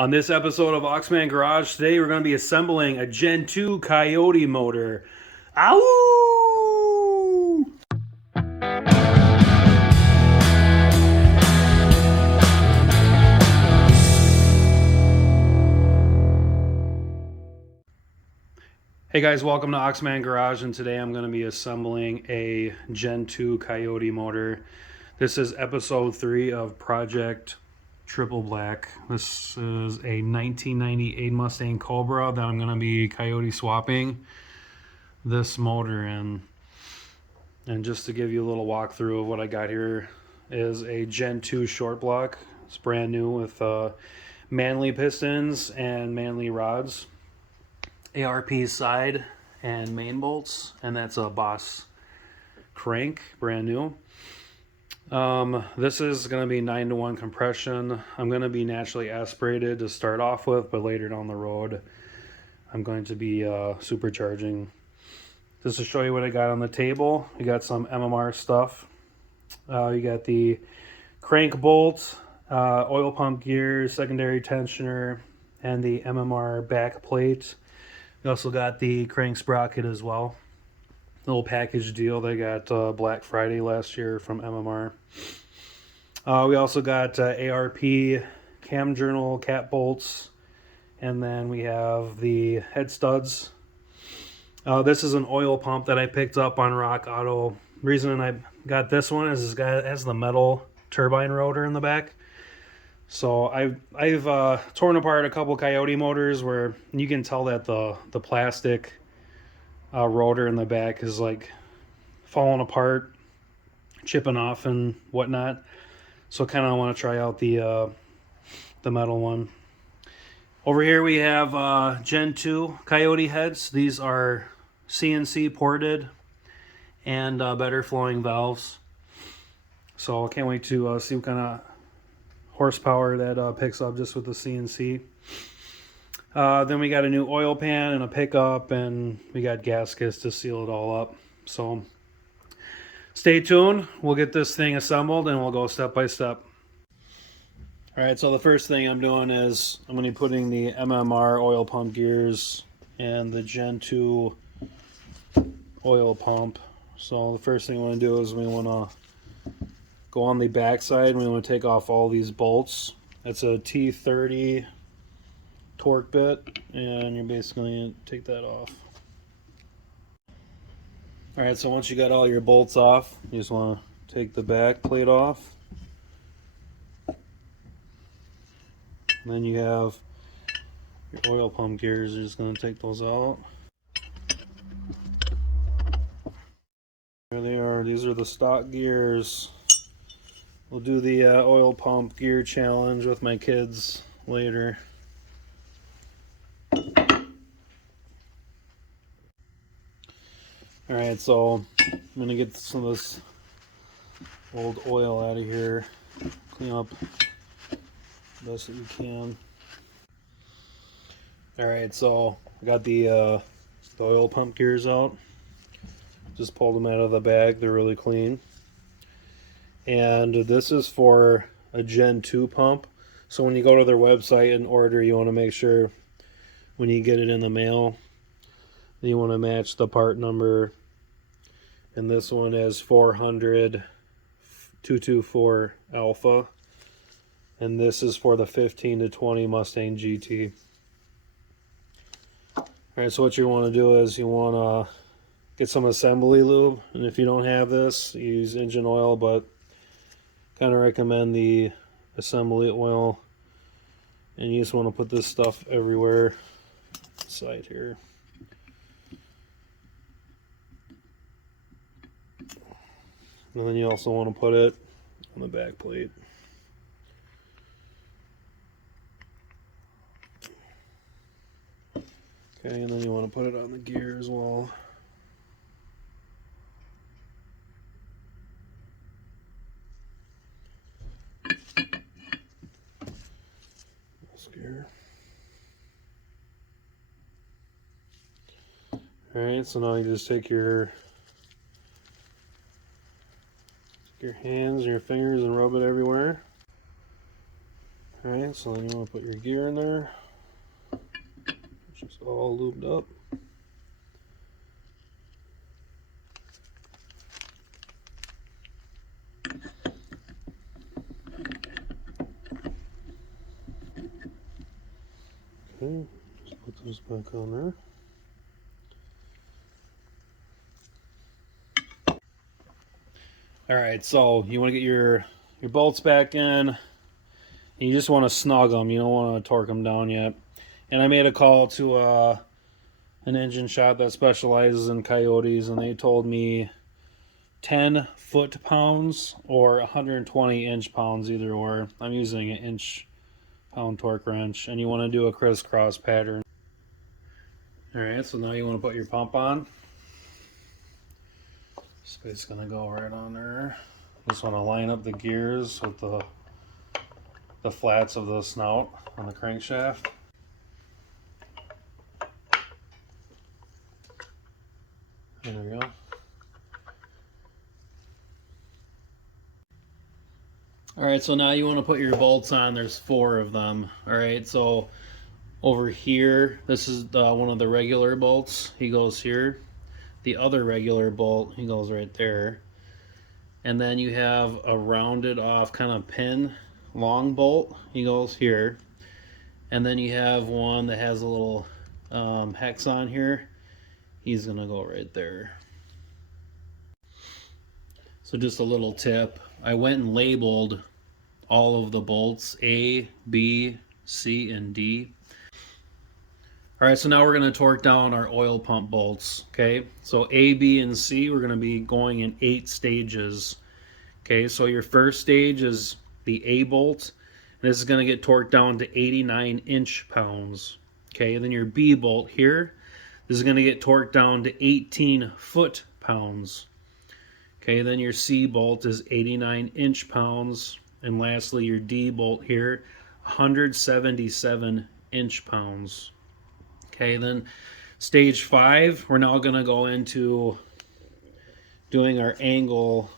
On this episode of Oxman Garage, today we're going to be assembling a Gen 2 Coyote motor. Ow! Hey guys, welcome to Oxman Garage, and today I'm going to be assembling a Gen 2 Coyote motor. This is episode 3 of Project Triple Black. This is a 1998 Mustang Cobra that I'm going to be Coyote swapping this motor in. And just to give you a little walkthrough of what I got here is a Gen 2 short block. It's brand new with Manley pistons and Manley rods, ARP side and main bolts, and that's a Boss crank, brand new. This is going to be 9-to-1 compression. I'm going to be naturally aspirated to start off with, but later down the road I'm going to be supercharging. Just to show you what I got on the table, you got some MMR stuff. You got the crank bolt, oil pump gears, secondary tensioner, and the MMR back plate. We also got the crank sprocket as well. Little package deal they got Black Friday last year from MMR. We also got ARP cam journal cap bolts, and then we have the head studs. This is an oil pump that I picked up on Rock Auto. The reason I got this one is it has the metal turbine rotor in the back. So I've torn apart a couple Coyote motors where you can tell that the plastic rotor in the back is like falling apart, chipping off and whatnot. So kind of want to try out the metal one. Over here we have Gen 2 Coyote heads. These are CNC ported and better flowing valves. So I can't wait to see what kind of horsepower that picks up just with the CNC. Then we got a new oil pan and a pickup, and we got gaskets to seal it all up. So stay tuned. We'll get this thing assembled and we'll go step by step. Alright, so the first thing I'm doing is I'm going to be putting the MMR oil pump gears and the Gen 2 oil pump. So the first thing we want to do is we want to go on the back side and we want to take off all these bolts. That's a T30 torque bit, and you're basically going to take that off. Alright, so once you got all your bolts off, you just want to take the back plate off. And then you have your oil pump gears. You're just going to take those out. There they are. These are the stock gears. We'll do the oil pump gear challenge with my kids later. Alright, so I'm going to get some of this old oil out of here. Clean up the best that you can. Alright, so I got the oil pump gears out. Just pulled them out of the bag. They're really clean. And this is for a Gen 2 pump. So when you go to their website and order, you want to make sure when you get it in the mail, you want to match the part number. And this one is 400-224 Alpha. And this is for the 15 to 20 Mustang GT. Alright, so what you want to do is you want to get some assembly lube. And if you don't have this, use engine oil, but kind of recommend the assembly oil. And you just want to put this stuff everywhere inside here. And then you also want to put it on the back plate. Okay, and then you want to put it on the gear as well. This gear. Alright, so now you just take your hands and your fingers and rub it everywhere. Alright, so then you want to put your gear in there. It's just all lubed up. Okay, just put this back on there. Alright, so you want to get your bolts back in. And you just want to snug them. You don't want to torque them down yet. And I made a call to an engine shop that specializes in Coyotes, and they told me 10 foot-pounds or 120 inch-pounds, either or. I'm using an inch-pound torque wrench, and you want to do a crisscross pattern. Alright, so now you want to put your pump on. It's going to go right on there. Just want to line up the gears with the flats of the snout on the crankshaft. There we go. Alright, so now you want to put your bolts on. There's 4 of them. Alright, so over here, this is one of the regular bolts. He goes here. The other regular bolt, he goes right there. And then you have a rounded off kind of pin long bolt. He goes here. And then you have one that has a little hex on here. He's gonna go right there. So just a little tip. I went and labeled all of the bolts A, B, C, and D. Alright, so now we're going to torque down our oil pump bolts. Okay, so A, B, and C, we're going to be going in 8 stages. Okay, so your first stage is the A bolt, and this is going to get torqued down to 89 inch-pounds. Okay, and then your B bolt here, this is going to get torqued down to 18 foot-pounds. Okay, then your C bolt is 89 inch-pounds. And lastly, your D bolt here, 177 inch-pounds. Okay, then stage 5, we're now going to go into doing our angle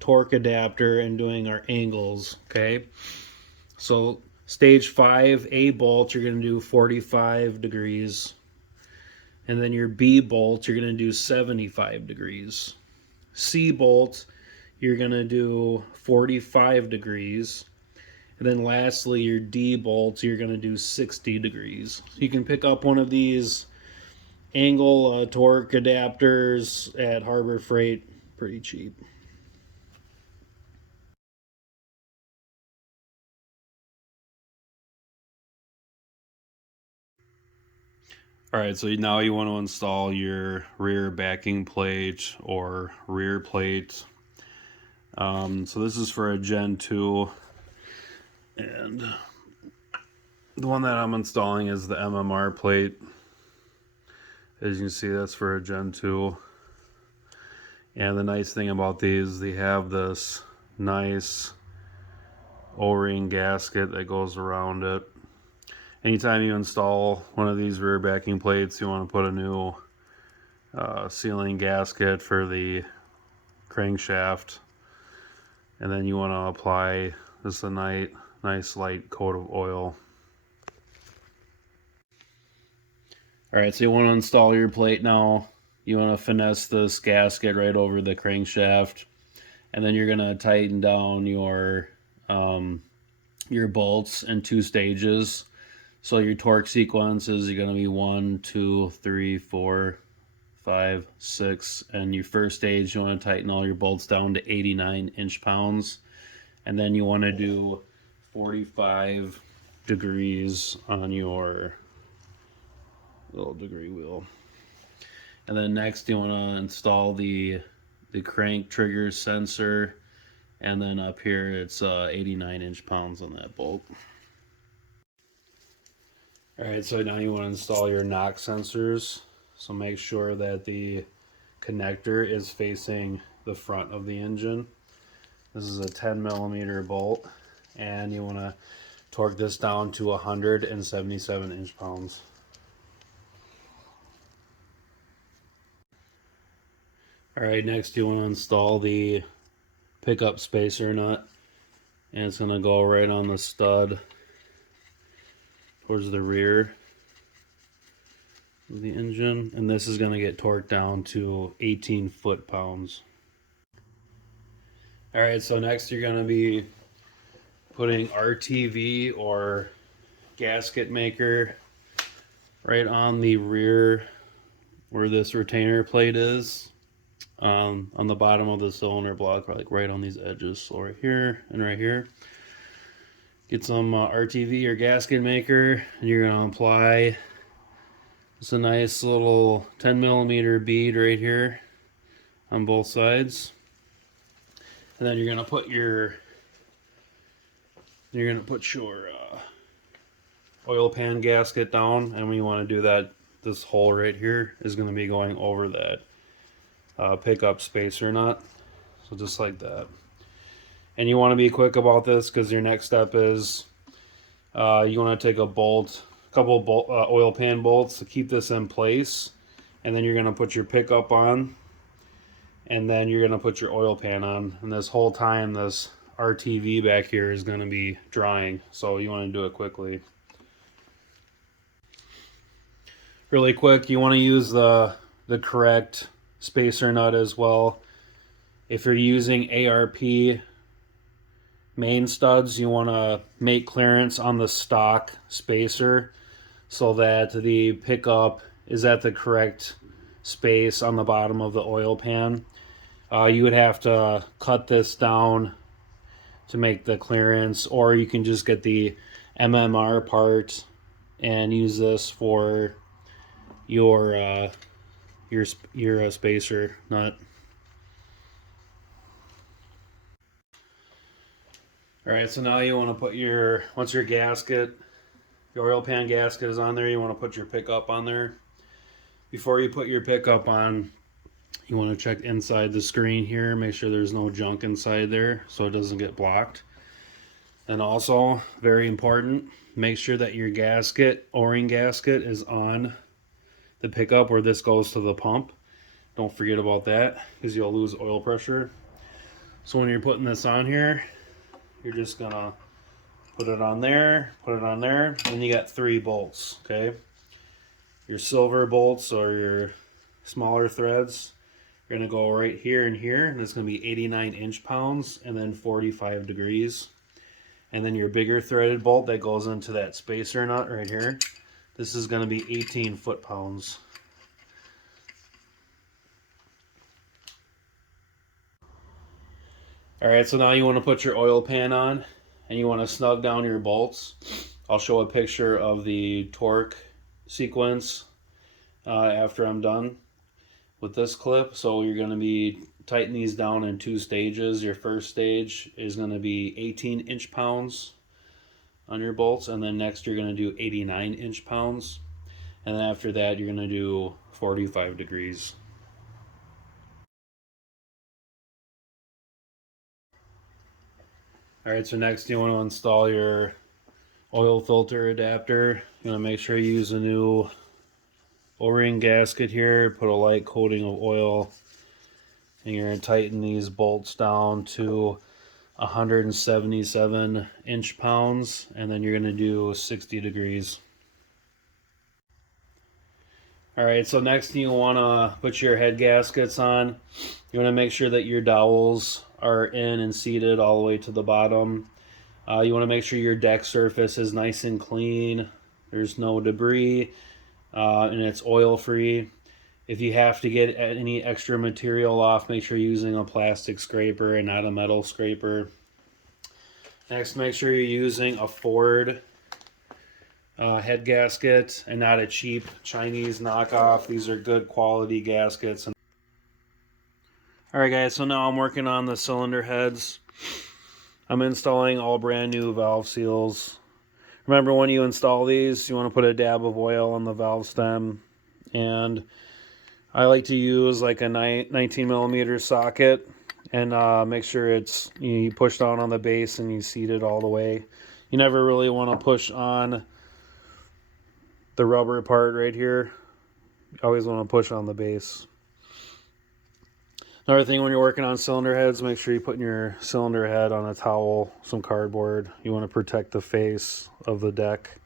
torque adapter and doing our angles. Okay, so stage 5, A bolt, you're going to do 45 degrees. And then your B bolt, you're going to do 75 degrees. C bolt, you're going to do 45 degrees. And then lastly, your D bolt, you're going to do 60 degrees. You can pick up one of these angle torque adapters at Harbor Freight pretty cheap. Alright, so now you want to install your rear backing plate or rear plate. So this is for a Gen 2, and the one that I'm installing is the MMR plate. As you can see, that's for a Gen 2. And the nice thing about these, they have this nice O-ring gasket that goes around it. Anytime you install one of these rear backing plates, you want to put a new sealing gasket for the crankshaft, and then you want to apply just a nice light coat of oil. Alright, so you want to install your plate now. You want to finesse this gasket right over the crankshaft, and then you're going to tighten down your bolts in 2 stages. So your torque sequences are going to be 1, 2, 3, 4, 5, 6, and your first stage you want to tighten all your bolts down to 89 inch-pounds, and then you want to do 45 degrees on your little degree wheel. And then next you want to install the crank trigger sensor, and then up here it's 89 inch-pounds on that bolt. Alright, so now you want to install your knock sensors. So make sure that the connector is facing the front of the engine. This is a 10mm bolt, and you want to torque this down to 177 inch-pounds. Alright, next you want to install the pickup spacer nut, and it's going to go right on the stud towards the rear of the engine, and this is going to get torqued down to 18 foot-pounds. All right, so next you're going to be putting RTV or gasket maker right on the rear where this retainer plate is, on the bottom of the cylinder block, like right on these edges. So right here and right here. Get some RTV or gasket maker, and you're going to apply just a nice little 10 millimeter bead right here on both sides. And then you're going to put your oil pan gasket down, and when you want to do that, this hole right here is going to be going over that pickup spacer nut. So just like that. And you want to be quick about this because your next step is you want to take a couple oil pan bolts to keep this in place, and then you're going to put your pickup on, and then you're going to put your oil pan on. And this whole time, this RTV back here is going to be drying, so you want to do it quickly. Really quick, you want to use the correct spacer nut as well. If you're using ARP main studs, you want to make clearance on the stock spacer so that the pickup is at the correct space on the bottom of the oil pan. You would have to cut this down to make the clearance, or you can just get the MMR part and use this for your spacer nut. All right, so now you want to put once your oil pan gasket is on there, you want to put your pickup on there. Before you put your pickup on, you want to check inside the screen here, make sure there's no junk inside there so it doesn't get blocked. And also, very important, make sure that your O-ring gasket is on the pickup where this goes to the pump. Don't forget about that because you'll lose oil pressure. So when you're putting this on here, you're just gonna put it on there, and you got 3 bolts, okay? Your silver bolts, or your smaller threads, are gonna go right here and here, and it's gonna be 89 inch-pounds and then 45 degrees. And then your bigger threaded bolt that goes into that spacer nut right here, this is gonna be 18 foot-pounds. Alright, so now you want to put your oil pan on, and you want to snug down your bolts. I'll show a picture of the torque sequence after I'm done with this clip. So you're going to be tightening these down in 2 stages. Your first stage is going to be 18 inch-pounds on your bolts, and then next you're going to do 89 inch-pounds, and then after that you're going to do 45 degrees. Alright, so next you want to install your oil filter adapter. You want to make sure you use a new O-ring gasket here, put a light coating of oil, and you're going to tighten these bolts down to 177 inch-pounds, and then you're going to do 60 degrees. Alright, so next you want to put your head gaskets on. You want to make sure that your dowels are in and seated all the way to the bottom. You want to make sure your deck surface is nice and clean. There's no debris, and it's oil free. If you have to get any extra material off, make sure you're using a plastic scraper and not a metal scraper. Next, make sure you're using a Ford head gasket and not a cheap Chinese knockoff. These are good quality gaskets. Alright guys, so now I'm working on the cylinder heads. I'm installing all brand new valve seals. Remember, when you install these, you want to put a dab of oil on the valve stem, and I like to use like a 19 millimeter socket, and make sure it's, you push down on the base and you seat it all the way. You never really want to push on the rubber part right here. You always want to push on the base. Another thing, when you're working on cylinder heads, make sure you're putting your cylinder head on a towel, some cardboard. You want to protect the face of the deck.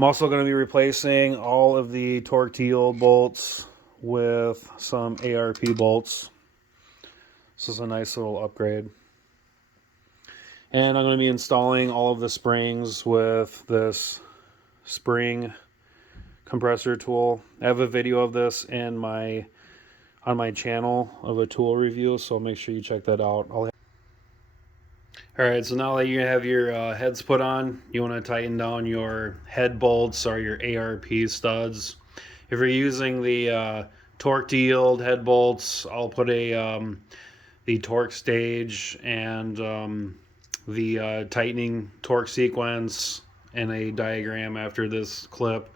I'm also going to be replacing all of the torque T-old bolts with some ARP bolts. This is a nice little upgrade. And I'm going to be installing all of the springs with this spring compressor tool. I have a video of this on my channel of a tool review, so make sure you check that out. Alright, so now that you have your heads put on, you want to tighten down your head bolts or your ARP studs. If you're using the torque yield head bolts, I'll put the torque stage and the tightening torque sequence in a diagram after this clip.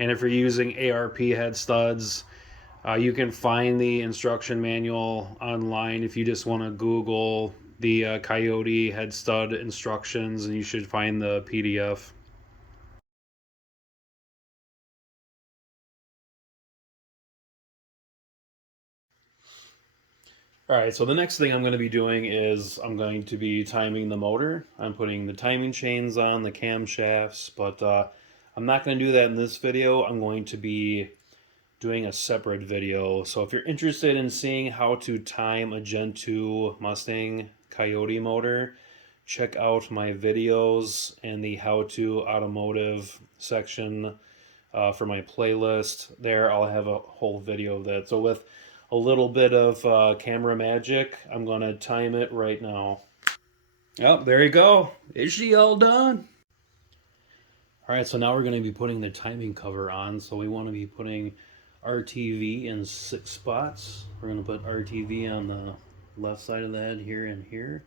And if you're using ARP head studs, you can find the instruction manual online if you just want to Google the Coyote head stud instructions, and you should find the PDF. Alright, so the next thing I'm going to be doing is I'm going to be timing the motor. I'm putting the timing chains on, the camshafts, but I'm not going to do that in this video. I'm going to be doing a separate video. So if you're interested in seeing how to time a Gen 2 Mustang Coyote motor, check out my videos in the How to Automotive section for my playlist. There I'll have a whole video of that. So with a little bit of camera magic, I'm going to time it right now. Oh, there you go. Is she all done? Alright, so now we're going to be putting the timing cover on. So we want to be putting RTV in 6 spots. We're going to put RTV on the left side of the head here and here,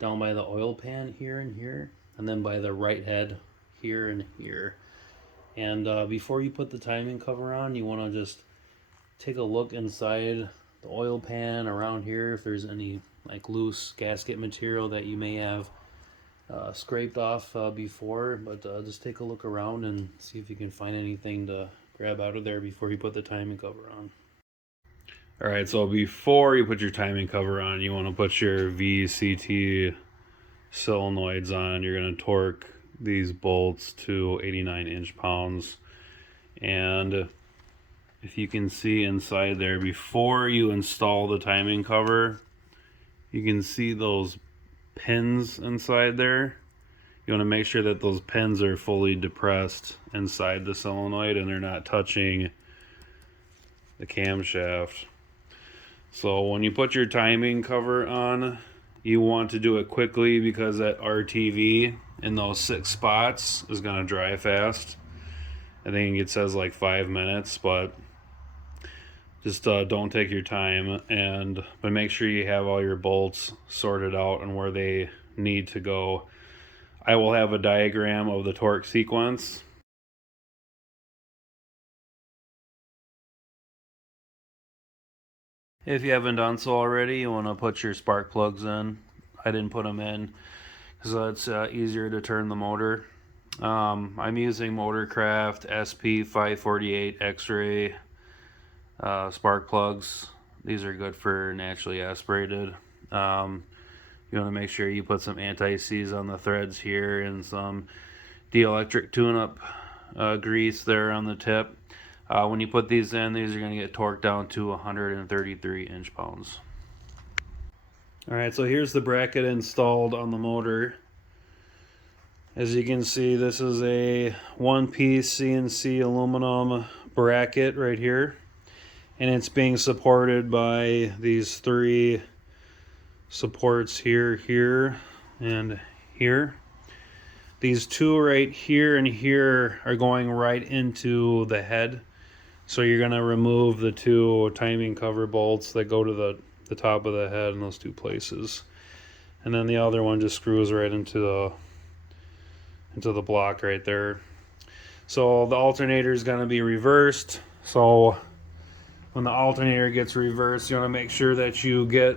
down by the oil pan here and here, and then by the right head here and here. And before you put the timing cover on, you want to just take a look inside the oil pan around here if there's any like loose gasket material that you may have scraped off before, but just take a look around and see if you can find anything to grab out of there before you put the timing cover on. Alright, so before you put your timing cover on, you want to put your VCT solenoids on. You're going to torque these bolts to 89 inch-pounds. And if you can see inside there, before you install the timing cover, you can see those pins inside there. You want to make sure that those pins are fully depressed inside the solenoid and they're not touching the camshaft. So when you put your timing cover on, you want to do it quickly because that RTV in those 6 spots is going to dry fast. I think it says like 5 minutes, but just don't take your time, but make sure you have all your bolts sorted out and where they need to go. I will have a diagram of the torque sequence. If you haven't done so already, you want to put your spark plugs in. I didn't put them in because it's easier to turn the motor. I'm using Motorcraft SP548 X-ray spark plugs. These are good for naturally aspirated. You want to make sure you put some anti-seize on the threads here and some dielectric tune-up grease there on the tip. When you put these in, these are going to get torqued down to 133 inch-pounds. Alright, so here's the bracket installed on the motor. As you can see, this is a one-piece CNC aluminum bracket right here. And it's being supported by these 3 supports here, here, and here. These 2 right here and here are going right into the head. So you're going to remove the 2 timing cover bolts that go to the top of the head in those 2 places. And then the other one just screws right into the block right there. So the alternator is going to be reversed. So when the alternator gets reversed, you want to make sure that you get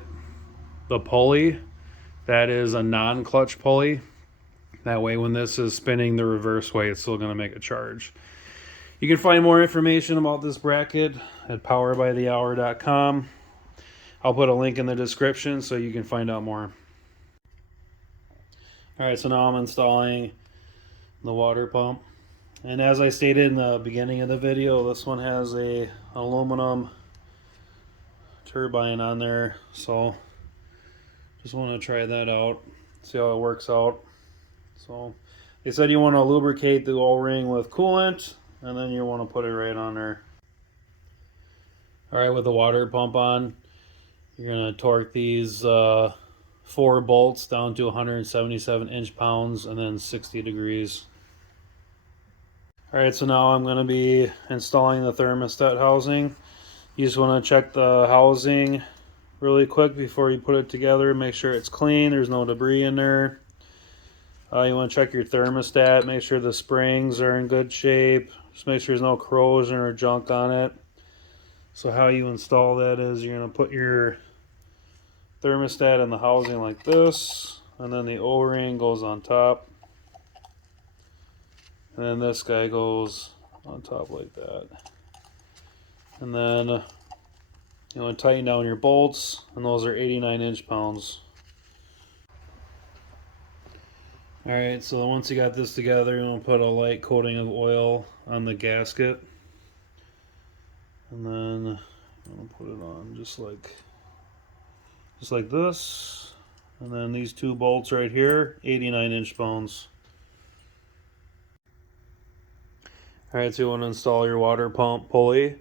the pulley. That is a non-clutch pulley. That way when this is spinning the reverse way, it's still going to make a charge. You can find more information about this bracket at powerbythehour.com. I'll put a link in the description so you can find out more. Alright, so now I'm installing the water pump. And as I stated in the beginning of the video, this one has a aluminum turbine on there, so just want to try that out, see how it works out. So they said you want to lubricate the O-ring with coolant, and then you want to put it right on there. Alright, with the water pump on, you're going to torque these 4 bolts down to 177 inch-pounds and then 60 degrees. Alright, so now I'm going to be installing the thermostat housing. You just want to check the housing really quick before you put it together. Make sure it's clean, there's no debris in there. You want to check your thermostat, make sure the springs are in good shape. Just make sure there's no corrosion or junk on it. So how you install that is you're going to put your thermostat in the housing like this, and then the O-ring goes on top. And then this guy goes on top like that. And then you want to tighten down your bolts, and those are 89 inch-pounds. Alright, so once you got this together, you want to put a light coating of oil on the gasket. And then you want to put it on just like this. And then these 2 bolts right here, 89 inch-pounds. Alright, so you want to install your water pump pulley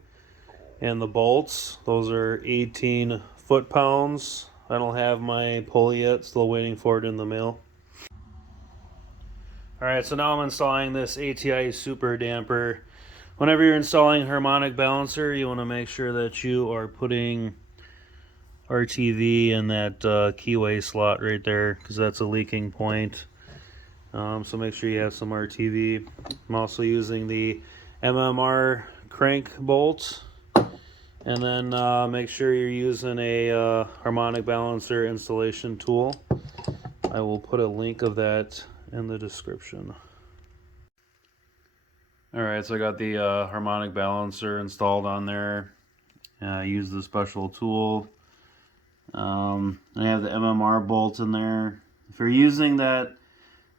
and the bolts. Those are 18 foot-pounds. I don't have my pulley yet, still waiting for it in the mail. Alright, so now I'm installing this Ati Super Damper. Whenever you're installing a harmonic balancer, you want to make sure that you are putting RTV in that keyway slot right there, because that's a leaking point. So make sure you have some RTV. I'm also using the MMR crank bolt. And then make sure you're using a harmonic balancer installation tool. I will put a link of that in the description. Alright, so I got the harmonic balancer installed on there. I use the special tool. I have the MMR bolt in there. If you're using that,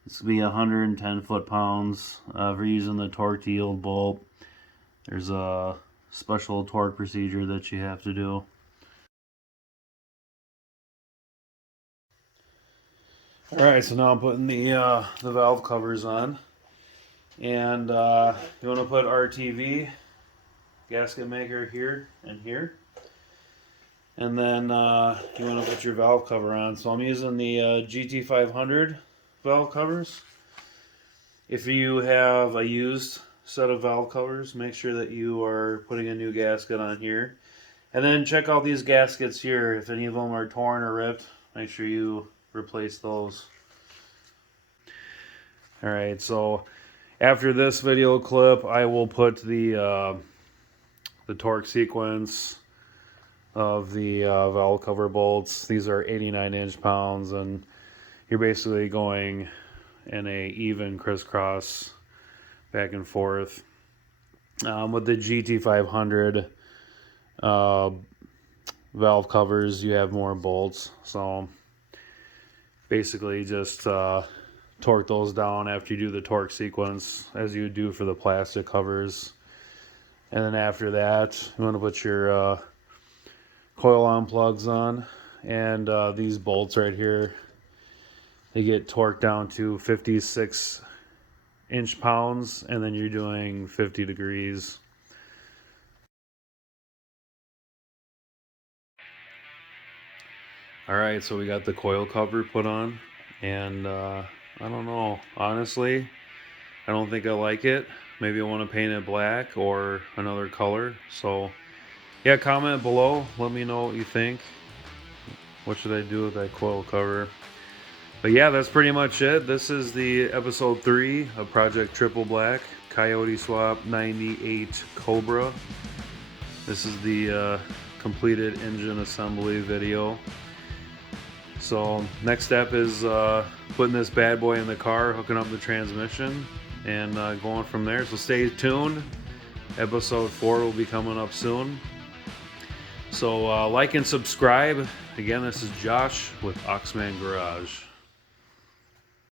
it's going to be 110 foot-pounds. If you're using the torque to yield bolt, there's a special torque procedure that you have to do. Alright, so now I'm putting the valve covers on. And you want to put RTV, gasket maker here and here. And then you want to put your valve cover on. So I'm using the GT500 valve covers. If you have a used set of valve covers, make sure that you are putting a new gasket on here. And then check out these gaskets here. If any of them are torn or ripped, make sure you replace those. Alright, so after this video clip, I will put the torque sequence of the valve cover bolts. These are 89 inch-pounds, and you're basically going in a even crisscross back and forth. With the GT500 valve covers, you have more bolts, so basically just torque those down after you do the torque sequence as you would do for the plastic covers. And then after that, you want to put your coil on plugs on, and these bolts right here, they get torqued down to 56 inch-pounds, and then you're doing 50 degrees. Alright, so we got the coil cover put on, and I don't know, honestly, I don't think I like it. Maybe I want to paint it black or another color. So yeah, comment below, let me know what you think. What should I do with that coil cover? But yeah, that's pretty much it. This is the episode 3 of Project Triple Black Coyote Swap 98 Cobra. This is the completed engine assembly video. So next step is putting this bad boy in the car, hooking up the transmission, and going from there. So stay tuned. Episode 4 will be coming up soon. So like and subscribe. Again, this is Josh with Oxman Garage.